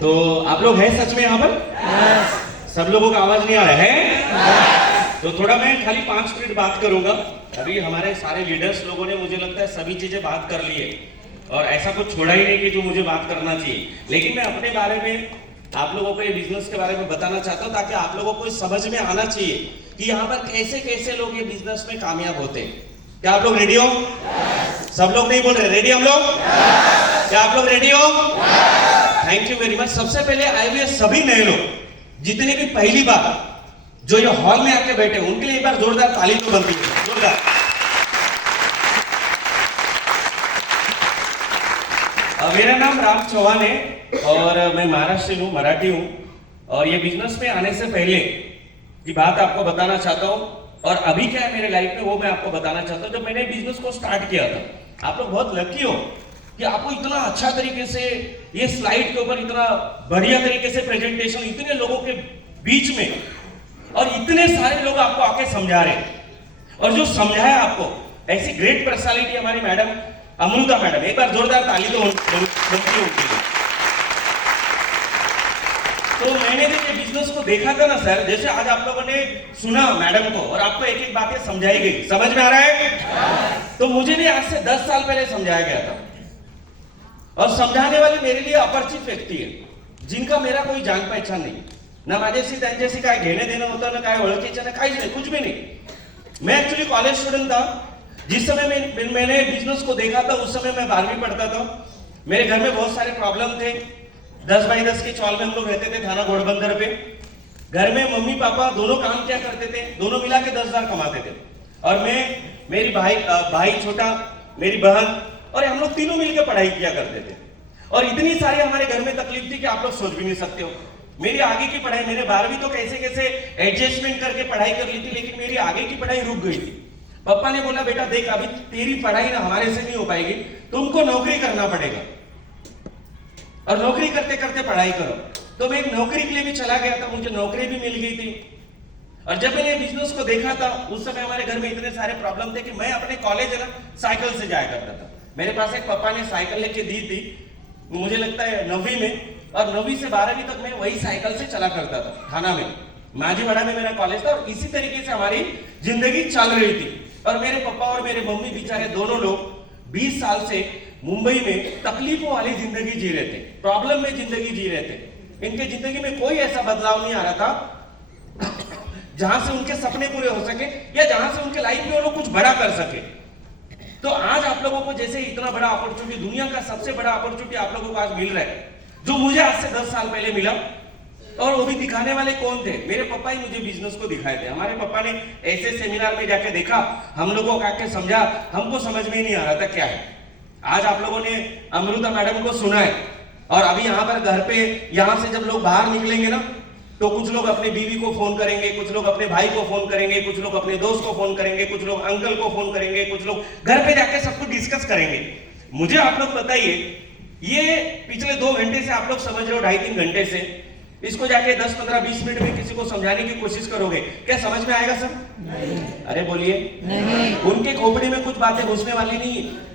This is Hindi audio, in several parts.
तो आप लोग हैं सच में यहाँ पर? सब लोगों का आवाज नहीं आ रहा है? तो थोड़ा मैं खाली 5 मिनट बात करूंगा। अभी हमारे सारे लीडर्स लोगों ने मुझे लगता है सभी चीजें बात कर ली है और ऐसा कुछ छोड़ा ही नहीं कि जो मुझे बात करना चाहिए। लेकिन मैं अपने बारे में आप लोगों को ये बिजनेस के बारे में बताना चाहता हूँ ताकि आप लोगों को समझ में आना चाहिए कि यहाँ पर कैसे कैसे लोग ये बिजनेस में कामयाब होते हैं। क्या आप लोग रेडी हो? सब लोग नहीं बोल रहे रेडी हम लोग? क्या आप लोग रेडी हो? Thank you very much. सबसे पहले आए हुए सभी नए लोग जितने भी पहली बार जो ये हॉल में आके बैठे उनके लिए एक बार जोरदार ताली तो बनती है, जोरदार। मेरा नाम राम चौहान है और मैं महाराष्ट्र हूँ, मराठी हूँ। और ये बिजनेस में आने से पहले की बात आपको बताना चाहता हूँ और अभी क्या है मेरे लाइफ में वो मैं आपको बताना चाहता हूँ। जब मैंने बिजनेस को स्टार्ट किया था, आप लोग बहुत लकी हो कि आपको इतना अच्छा तरीके से ये स्लाइड के ऊपर इतना बढ़िया तरीके से प्रेजेंटेशन इतने लोगों के बीच में और इतने सारे लोग आपको आके समझा रहे और जो समझाया आपको ऐसी ग्रेट पर्सनालिटी हमारी मैडम अमृता मैडम, एक बार जोरदार ताली तो बनती होगी। तो मैंने जब ये बिजनेस को देखा था ना सर, जैसे आज आप लोगों ने सुना मैडम को और आपको एक एक बातें समझाई गई, समझ में आ रहा है? तो मुझे भी आज से 10 साल पहले समझाया गया था और समझाने वाले मेरे लिए अपरिचित व्यक्ती है जिनका मेरा कोई जान पहचान नहीं, ना माझ्याशी त्यांच्याशी काय घेणे देणं होतं, ना काय ओळखीचं, ना काहीच नहीं, कुछ भी नहीं। मैं एक्चुअली कॉलेज स्टूडेंट था। जिस समय मैंने बिजनेस को देखा था उस समय मैं 12वीं पढ़ता था। मेरे घर में बहुत सारे प्रॉब्लम थे। 10 बाई 10 की चौल में हम लोग रहते थे थाना घोड़बंदर पे। घर में मम्मी पापा दोनों काम क्या करते थे, दोनों मिला के 10,000 कमाते थे और मैं, मेरी भाई छोटा, मेरी बहन और हम लोग तीनों मिलकर पढ़ाई किया करते थे। और इतनी सारी हमारे घर में तकलीफ थी कि आप लोग सोच भी नहीं सकते हो। मेरी आगे की पढ़ाई, मैंने 12वीं तो कैसे कैसे एडजस्टमेंट करके पढ़ाई कर ली थी, लेकिन मेरी आगे की पढ़ाई रुक गई थी। पापा ने बोला बेटा देख अभी तेरी पढ़ाई ना हमारे से नहीं हो पाएगी, तुमको नौकरी करना पड़ेगा और नौकरी करते करते पढ़ाई करो। तो मैं एक नौकरी के लिए भी चला गया था, मुझे नौकरी भी मिल गई थी। और जब मैंने बिजनेस को देखा था उस समय हमारे घर में इतने सारे प्रॉब्लम थे कि मैं अपने कॉलेज है ना साइकिल से जाया करता था। मेरे पास एक पापा ने साइकिल लेके दी थी, मुझे लगता है 9वीं में, और 9वीं से 12वीं तक मैं वही साइकिल से चला करता था। थाना में माझीवाड़ा में मेरा कॉलेज था और इसी तरीके से हमारी जिंदगी चल रही थी। और मेरे पापा और मेरे मम्मी बेचारे दोनों लोग 20 साल से मुंबई में तकलीफों वाली जिंदगी जी रहे थे, प्रॉब्लम में जिंदगी जी रहे थे। इनके जिंदगी में कोई ऐसा बदलाव नहीं आ रहा था जहां से उनके सपने पूरे हो सके या जहां से उनके लाइफ में वो लोग कुछ बड़ा कर सके। तो आज आप लोगों को जैसे इतना बड़ा अपॉर्चुनिटी, दुनिया का सबसे बड़ा अपॉर्चुनिटी आप लोगों को आज मिल रहा है, जो मुझे आज से 10 साल पहले मिला। और वो भी दिखाने वाले कौन थे? मेरे पापा ही मुझे बिजनेस को दिखाए थे। हमारे पापा ने ऐसे सेमिनार में जाके देखा, हम लोगों को आके समझा, हमको समझ में नहीं आ रहा था क्या है। आज आप लोगों ने अमृता मैडम को सुना है और अभी यहाँ पर घर पे, यहाँ से जब लोग बाहर निकलेंगे ना तो कुछ लोग अपनी बीवी को फोन करेंगे, कुछ लोग अपने भाई को फोन करेंगे, कुछ लोग अपने दोस्त को फोन करेंगे, कुछ लोग अंकल को फोन करेंगे, कुछ लोग घर पे जाके सब कुछ डिस्कस करेंगे। मुझे आप लोग बताइए, ये पिछले 2 घंटे से आप लोग समझ रहे हो, 2.5-3 घंटे से इसको जाके 10, 15, 20 मिनट में किसी को समझाने की कोशिश करोगे, क्या समझ में आएगा सर? नहीं। अरे बोलिए नहीं। उनके खोपड़ी में कुछ बातें घुसने वाली नहीं है।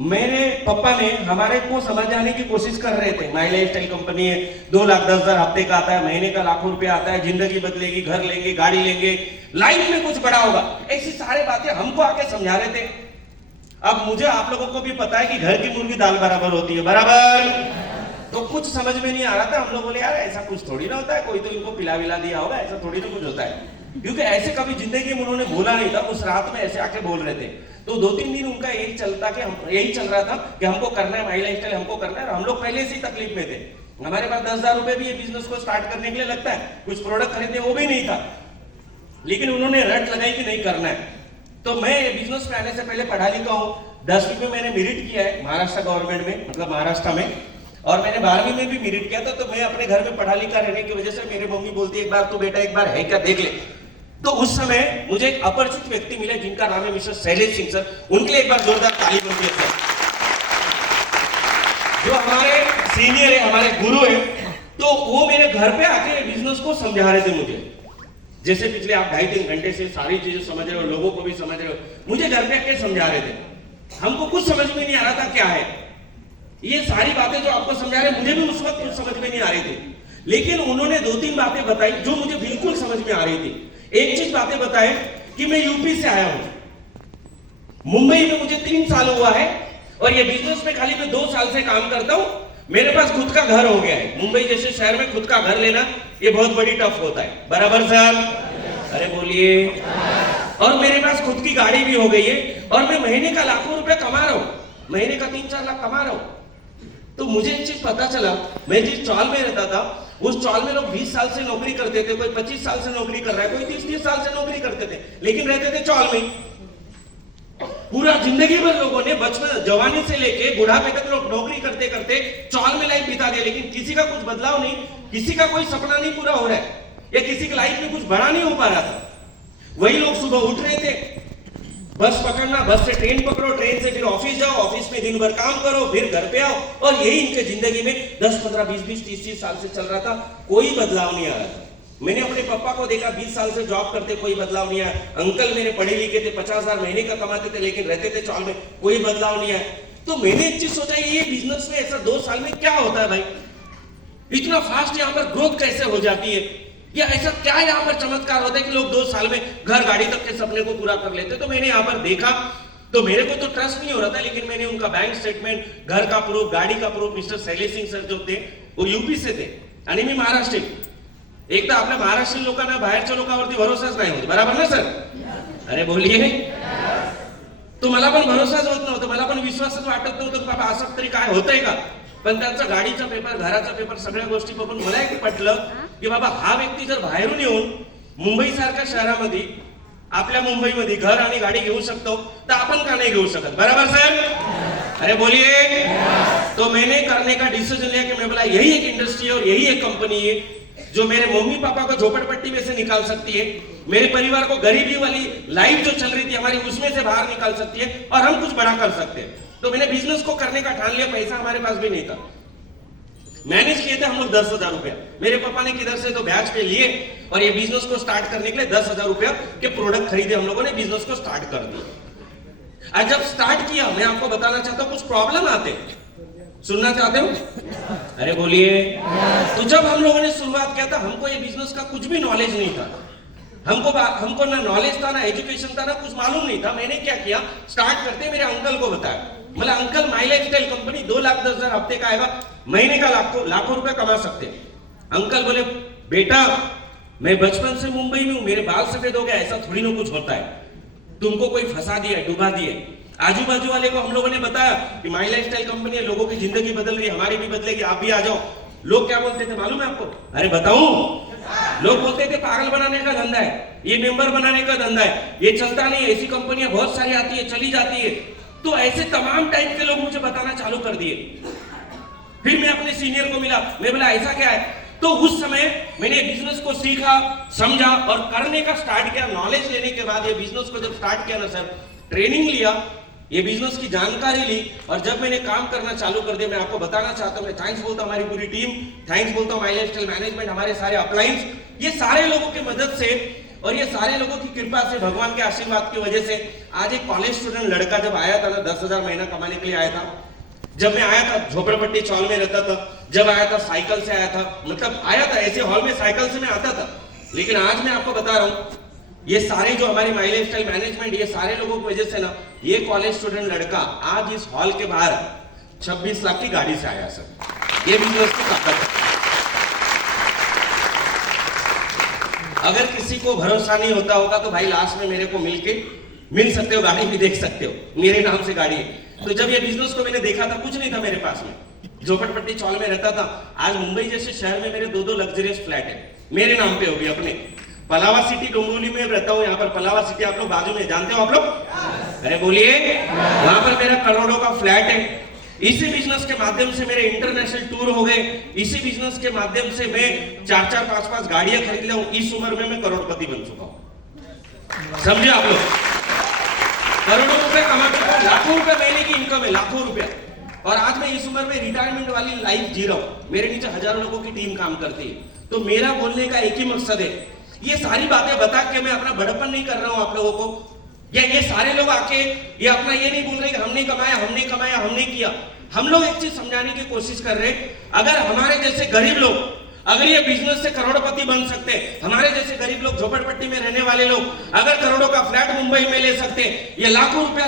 मेरे पापा ने हमारे को समझाने की कोशिश कर रहे थे, माई लाइफ स्टाइल कंपनी है, 2,10,000 हफ्ते का आता है, महीने का लाखों रुपया आता है, जिंदगी बदलेगी, घर लेंगे, गाड़ी लेंगे, लाइफ में कुछ बड़ा होगा, ऐसी सारी बातें हमको आके समझा रहे थे। अब मुझे आप लोगों को भी पता है कि घर की मुर्गी दाल बराबर होती है, बराबर? तो कुछ समझ में नहीं आ रहा था। हम लोग बोले यार ऐसा कुछ थोड़ी ना होता है, कोई तो इनको पिला विला दिया होगा, ऐसा थोड़ी ना कुछ होता है, क्योंकि ऐसे कभी जिंदगी में उन्होंने बोला नहीं था। उस रात में ऐसे आके बोल रहे थे। तो 2-3 दिन उनका यही चल रहा था कि हमको करना है, माई लाइफ स्टाइल हमको करना है। और हम लोग पहले से ही तकलीफ में थे। हमारे पास 10,000 रुपए भी ये बिजनेस को स्टार्ट करने के लिए लगता है, कुछ प्रोडक्ट खरीदने वो भी नहीं था, लेकिन उन्होंने रट लगाई कि नहीं करना है। तो मैं बिजनेस में आने से पहले पढ़ा लिखा हूँ। 10वीं में मैंने मेरिट किया है महाराष्ट्र गवर्नमेंट में, मतलब महाराष्ट्र में, और मैंने 12वीं में भी मेरिट किया था। तो मैं अपने घर में पढ़ा लिखा रहने की वजह से मेरी मम्मी बोलती है एक बार तो बेटा एक बार है क्या देख ले। तो उस समय मुझे एक अपरिचित व्यक्ति मिले जिनका नाम है मिस्टर शैलेश सिंह सर। उनके लिए एक बार जोरदार ताली बनती है सर, जो हमारे सीनियर है, हमारे गुरु है। तो वो मेरे घर पे आके बिजनेस को समझा रहे थे मुझे, जैसे पिछले आप 2.5-3 घंटे से सारी चीजें समझ रहे हो, लोगों को भी समझ रहे हो, मुझे घर पे आके समझा रहे थे। हमको कुछ समझ में नहीं आ रहा था क्या है। ये सारी बातें जो आपको समझा रहे, मुझे भी उस वक्त कुछ समझ में नहीं आ रही थी, लेकिन उन्होंने 2-3 बातें बताई जो मुझे बिल्कुल समझ में आ रही थी। एक चीज बातें बताए कि मैं यूपी से आया हूं, मुंबई में मुझे 3 साल हुआ है और ये बिजनेस में खाली मैं 2 साल से काम करता हूं। मेरे पास खुद का घर हो गया है। मुंबई जैसे शहर में खुद का घर लेना ये बहुत बड़ी टफ होता है, बराबर सर? अरे बोलिए। और मेरे पास खुद की गाड़ी भी हो गई है और मैं महीने का लाखों रुपए कमा रहा हूं, महीने का 3-4 लाख कमा रहा हूं। तो मुझे एक चीज पता चला, मैं जिस चौल में रहता था उस चौल में लोग 20 साल से नौकरी करते थे, कोई 25 साल से नौकरी कर रहा है, कोई 30-30 साल से नौकरी करते थे, लेकिन रहते थे चौल में। पूरा जिंदगी भर लोगों ने बचपन जवानी से लेके बुढ़ापे तक लोग नौकरी करते करते चौल में लाइफ बिता दिया, लेकिन किसी का कुछ बदलाव नहीं, किसी का कोई सपना नहीं पूरा हो रहा है या किसी की लाइफ में कुछ बड़ा नहीं हो पा रहा था। वही लोग सुबह उठ रहे थे, बस पकड़ना, बस से ट्रेन पकड़ो, ट्रेन से फिर ऑफिस जाओ, ऑफिस में दिन भर काम करो, फिर घर पे आओ, और यही इनके जिंदगी में 10, 15, 20, 30 साल से चल रहा था। कोई बदलाव नहीं आ रहा था। मैंने अपने पापा को देखा 20 साल से जॉब करते, कोई बदलाव नहीं आया। अंकल मेरे पढ़े लिखे थे, 50,000 महीने का कमाते थे, लेकिन रहते थे चौल में, कोई बदलाव नहीं आया। तो मैंने एक चीज सोचा, ये बिजनेस में ऐसा 2 साल में क्या होता है भाई, इतना फास्ट यहाँ पर ग्रोथ कैसे हो जाती है, या ऐसा क्या यहाँ पर चमत्कार होता है कि लोग 2 साल में घर गाड़ी तक के सपने को पूरा कर लेते। तो मैंने यहाँ पर देखा, तो मेरे को तो ट्रस्ट नहीं हो रहा था, लेकिन मैंने उनका बैंक स्टेटमेंट, घर का प्रूफ, गाड़ी का proof, mister Shailesh Singh sir जो थे वो यूपी से थे आणि मी महाराष्ट्र। एक तर आपल्या महाराष्ट्रीयन लोकांना बाहेरच्या लोकांवरती भरोसाच नाही होत, बरोबर ना सर? अरे बोलिए। तो मला पण भरोसाच होत नव्हता, मला पण विश्वासच वाटत नव्हतं बाबा असं तरी काय होतंय का। पण त्यांचा गाडीचा पेपर, घराचा पेपर, सगळ्या गोष्टी बघून मला एक पटलं की बाबा हा व्यक्ती जर बाहेरून येऊन मुंबई सारख्या शहरामध्ये, आपल्या मुंबईमध्ये घर आणि गाडी घेऊ शकतो, तर आपण का नहीं घेऊ शकत, बराबर सर? अरे बोलिए। तो मैंने करने का डिसीजन लिया कि मैं बोला यही एक इंडस्ट्री है और यही एक कंपनी है जो मेरे मम्मी पापा को झोपड़पट्टी में से निकाल सकती है, मेरे परिवार को गरीबी वाली लाइफ जो चल रही थी हमारी उसमें से बाहर निकाल सकती है और हम कुछ बड़ा कर सकते हैं। तो मैंने बिजनेस को करने का ठान लिया। पैसा हमारे पास भी नहीं था, मैनेज किए थे हम लोग 10,000 रुपया, मेरे पापा ने किधर से तो ब्याज पे लिए और ये बिजनेस को स्टार्ट करने के लिए 10,000 रुपया के प्रोडक्ट खरीदे, हम लोगों ने बिजनेस को स्टार्ट कर दिया। आज जब स्टार्ट किया, मैं आपको बताना चाहता हूं कुछ प्रॉब्लम आते, सुनना चाहते हो? अरे बोलिए। तो जब हम लोगों ने शुरुआत किया था, हमको ये बिजनेस का कुछ भी नॉलेज नहीं था, हमको ना नॉलेज था, ना एजुकेशन था, ना कुछ मालूम नहीं था। मैंने क्या किया, स्टार्ट करते मेरे अंकल को बताया, बोला अंकल माई लाइफस्टाइल कंपनी 2,10,000 हफ्ते का आएगा, महीने का लाखों रुपए कमा सकते। अंकल बोले बेटा मैं बचपन से मुंबई में हूं, मेरे बाल सफेद हो गए, ऐसा थोड़ी ना कुछ होता है, तुमको कोई फंसा दिया, डुबा दिए। आजू बाजू वाले को हम लोगों ने बताया कि माई लाइफस्टाइल कंपनी है, लोगों की जिंदगी बदल रही है, हमारी भी बदलेगी, आप भी आ जाओ। लोग क्या बोलते थे मालूम है आपको? अरे बताऊं, लोग बोलते थे पागल बनाने का धंधा है, ये मेंबर बनाने का धंधा है, ये चलता नहीं है, ऐसी कंपनियां बहुत सारी आती है, चली जाती है। तो ऐसे तमाम टाइप के लोग मुझे बताना चालू कर दिए। फिर मैं अपने सीनियर को मिला, मैं बोला ऐसा क्या है। तो उस समय मैंने बिजनेस को सीखा, समझा और करने का स्टार्ट किया। नॉलेज लेने के बाद ये बिजनेस को जब स्टार्ट किया ना सर, ट्रेनिंग लिया, ये बिजनेस की जानकारी ली और जब मैंने काम करना चालू कर दिया, मैं आपको बताना चाहता हूं, मैं थैंक्स बोलता हूं हमारी पूरी टीम, थैंक्स बोलता हूं माई लाइफस्टाइल मैनेजमेंट, हमारे सारे अपलाइंस, ये सारे लोगों की मदद से और ये सारे लोगों की कृपा से, भगवान के आशीर्वाद की वजह से आज एक कॉलेज स्टूडेंट लड़का जब आया था ना, 10,000 महीना कमाने के लिए आया था। जब मैं आया था झोपड़पट्टी चौल में रहता था, जब आया था साइकिल से आया था, मतलब आया था ऐसे हॉल में साइकिल से मैं आता था। लेकिन आज मैं आपको बता रहा हूं, ये सारे जो हमारी माई लाइफस्टाइल मैनेजमेंट, ये सारे लोगों की वजह से ना, ये कॉलेज स्टूडेंट लड़का आज इस हॉल के बाहर 26 लाख की गाड़ी से आया सर। ये बिजनेस की ताकत है। अगर किसी को भरोसा नहीं होता होगा तो भाई लास्ट में मेरे को मिल सकते हो, गाड़ी भी देख सकते हो, मेरे नाम से गाड़ी है। तो जब ये बिजनेस को मैंने देखा था, कुछ नहीं था मेरे पास में, झोपड़पट्टी चौल में रहता था। आज मुंबई जैसे शहर में मेरे 2-2 लग्जरियस फ्लैट है, मेरे नाम पे हो गए अपने। पलावा सिटी डोंबिवली में रहता हूँ, यहाँ पर पलावा सिटी आप लोग बाजू में जानते हो आप लोग? अरे बोलिए। वहां पर मेरा करोड़ों का फ्लैट है। इसी बिजनेस के माध्यम से मेरे इंटरनेशनल टूर हो गए, इसी बिजनेस के माध्यम से मैं 4-4, 5-5 गाड़ियां खरीद लिया हूं। इस उम्र में मैं करोड़पति बन चुका हूं, समझे आप लोग? करोड़ों रुपए कमा चुका हूं, लाखों रुपए महीने की इनकम है, लाखों रुपया। और आज मैं इस उम्र में रिटायरमेंट वाली लाइफ जी रहा हूं। मेरे नीचे हजारों लोगों की टीम काम करती है। तो मेरा बोलने का एक ही मकसद है, ये सारी बातें बता के मैं अपना बड़प्पन नहीं कर रहा हूं आप लोगों को, ये सारे लोग आके ये अपना ये नहीं बोल रहे कि हमने कमाया, हमने कमाया, हमने किया। हम लोग एक चीज समझाने की कोशिश कर रहे हैं, अगर हमारे जैसे गरीब लोग अगर ये बिजनेस से करोड़पति बन सकते, हमारे जैसे गरीब लोग झोपड़पट्टी में रहने वाले लोग अगर करोड़ों का फ्लैट मुंबई में ले सकते, ये लाखों रुपया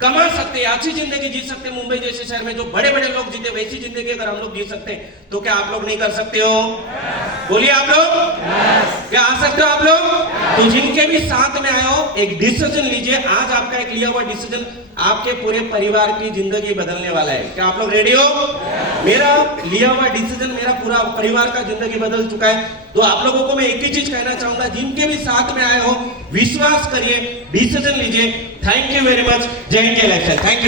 कमा सकते, अच्छी जिंदगी जी सकते, मुंबई जैसे शहर में जो बड़े बड़े लोग जीते वैसी जिंदगी अगर हम लोग जी सकते, तो क्या आप लोग नहीं कर सकते हो? बोलिए आप लोग, क्या आ सकते हो आप लोग? तो जिनके भी साथ में आए हो, एक डिसीजन लीजिए। आज आपका एक लिया हुआ डिसीजन आपके पूरे परिवार की जिंदगी बदलने वाला है। क्या आप लोग रेडी हो? मेरा लिया हुआ डिसीजन मेरा पूरा परिवार का जिंदगी बदल चुका है। तो आप लोगों को मैं एक ही चीज कहना चाहूंगा, जिनके भी साथ में आए हो विश्वास करिए, डिसीजन लीजिए। Thank you very much. जय हिंद, जय लाइफस्टाइल। Thank you.